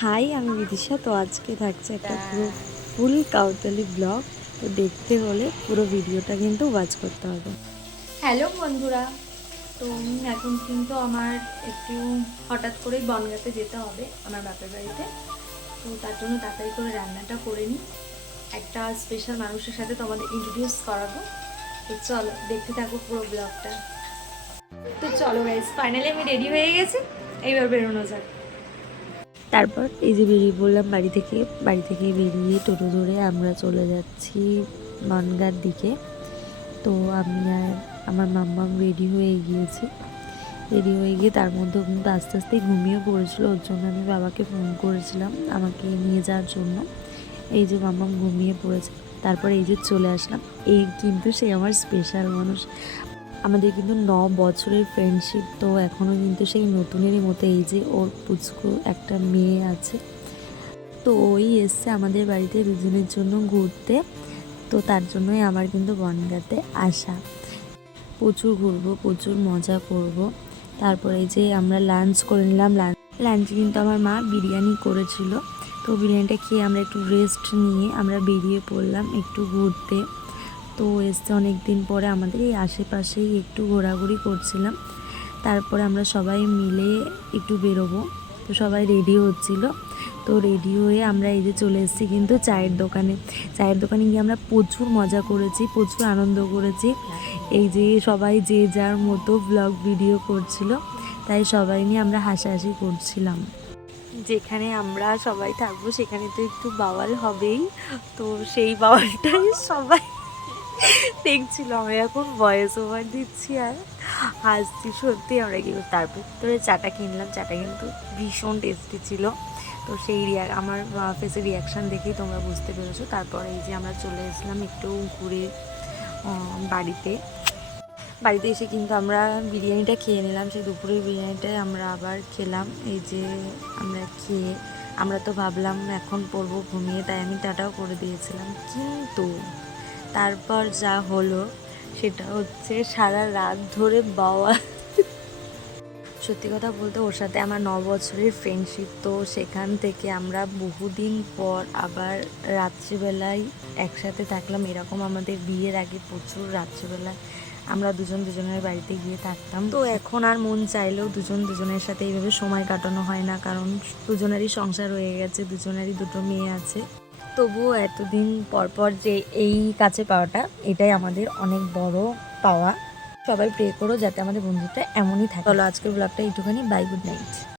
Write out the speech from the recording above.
High, আমি বিদিশা। তো আজকে থাকছে একটা পুরো ফুল কাউতালি ব্লগ। তো দেখতে হলে পুরো ভিডিওটা কিন্তু ওয়াচ করতে হবে। হ্যালো বন্ধুরা, তো এখন কিন্তু আমার একটু হঠাৎ করেই বনগাঁতে যেতে হবে আমার বাপের বাড়িতে। তো তার জন্য তাড়াতাড়ি করে রান্নাটা করে নিই। একটা স্পেশাল মানুষের সাথে তোমাদের ইন্ট্রোডিউস করাবো। তো চলো দেখতে থাকো পুরো ব্লগটা। তো চলো গাইস, ফাইনালি আমি রেডি হয়ে গেছি, এইবার বেরোনো যাক। তারপর এই যে বেরিয়ে পড়লাম বাড়ি থেকে বেরিয়ে টোটো ধরে আমরা চলে যাচ্ছি বনগাঁর দিকে। তো আমি আর আমার মাম্মাম রেডি হয়ে গিয়েছি। রেডি হয়ে গিয়ে তার মধ্যে কিন্তু আস্তে আস্তে ঘুমিয়ে পড়েছিল, ওর জন্য আমি বাবাকে ফোন করেছিলাম আমাকে নিয়ে যাওয়ার জন্য। এই যে মাম্মাম ঘুমিয়ে পড়েছে। তারপর এই যে চলে আসলাম। এই কিন্তু সে আমার স্পেশাল মানুষ। আমাদের কিন্তু 9 বছরের ফ্রেন্ডশিপ, তো এখনও কিন্তু সেই নতুনেরই মতো। এই যে ওর পুচকু একটা মেয়ে আছে, তো ওই এসছে আমাদের বাড়িতে দুজনের জন্য ঘুরতে। তো তার জন্যই আমার কিন্তু বনগাঁতে আসা। প্রচুর ঘুরবো, প্রচুর মজা করব। তারপরে এই যে আমরা লাঞ্চ করে নিলাম। লাঞ্চে কিন্তু আমার মা বিরিয়ানি করেছিল। তো বিরিয়ানিটা খেয়ে আমরা একটু রেস্ট নিয়ে আমরা বেরিয়ে পড়লাম একটু ঘুরতে। তো এসছে অনেক দিন পরে, আমাদের এই আশেপাশেই একটু ঘোরাঘুরি করছিলাম। তারপরে আমরা সবাই মিলে একটু বেরোবো। তো সবাই রেডি হচ্ছিল। তো রেডি হয়ে আমরা এই যে চলে এসেছি কিন্তু চায়ের দোকানে গিয়ে আমরা প্রচুর মজা করেছি, প্রচুর আনন্দ করেছি। এই যে সবাই যে যার মতো ব্লগ ভিডিও করছিল, তাই সবাই নিয়ে আমরা হাসাহাসি করছিলাম। যেখানে আমরা সবাই থাকবো সেখানে তো একটু বাওয়াল হবেই। তো সেই বাওয়ালটাই সবাই দেখছিল। আমি এখন ভয়েস ওভার দিচ্ছি আর হাসছি। সত্যি আমরা কি তারপর চাটা কিনলাম। চাটা কিন্তু ভীষণ টেস্টি ছিল। তো সেই আমার ফেসের রিয়াকশান দেখেই তোমরা বুঝতে পেরেছো। তারপর এই যে আমরা চলে এসলাম একটু ঘুরে বাড়িতে। বাড়িতে এসে কিন্তু আমরা বিরিয়ানিটা খেয়ে নিলাম। সেই দুপুরের বিরিয়ানিটাই আমরা আবার খেলাম। এই যে আমরা খেয়ে আমরা তো ভাবলাম এখন পড়বো ঘুমিয়ে, তাই আমি টাটাও করে দিয়েছিলাম। কিন্তু তারপর যা হলো সেটা হচ্ছে সারা রাত ধরে বাওয়া। সত্যি কথা বলতে ওর সাথে আমার 9 বছরের ফ্রেন্ডশিপ। তো সেখান থেকে আমরা বহুদিন পর আবার রাত্রিবেলায় একসাথে থাকলাম। এরকম আমাদের বিয়ের আগে প্রচুর রাত্রিবেলায় আমরা দুজনের বাড়িতে গিয়ে থাকতাম। তো এখন আর মন চাইলেও দুজনের সাথে এইভাবে সময় কাটানো হয় না, কারণ দুজনেরই সংসার হয়ে গেছে, দুজনেরই দুটো মেয়ে আছে। তবুও এতদিন পর যে এই কাছে পাওয়াটা, এটাই আমাদের অনেক বড় পাওয়া। সবাই প্রে করো যাতে আমাদের বন্ধুটা এমনই থাকে। চলো আজকের ব্লগটা এইটুখানি। By, good night.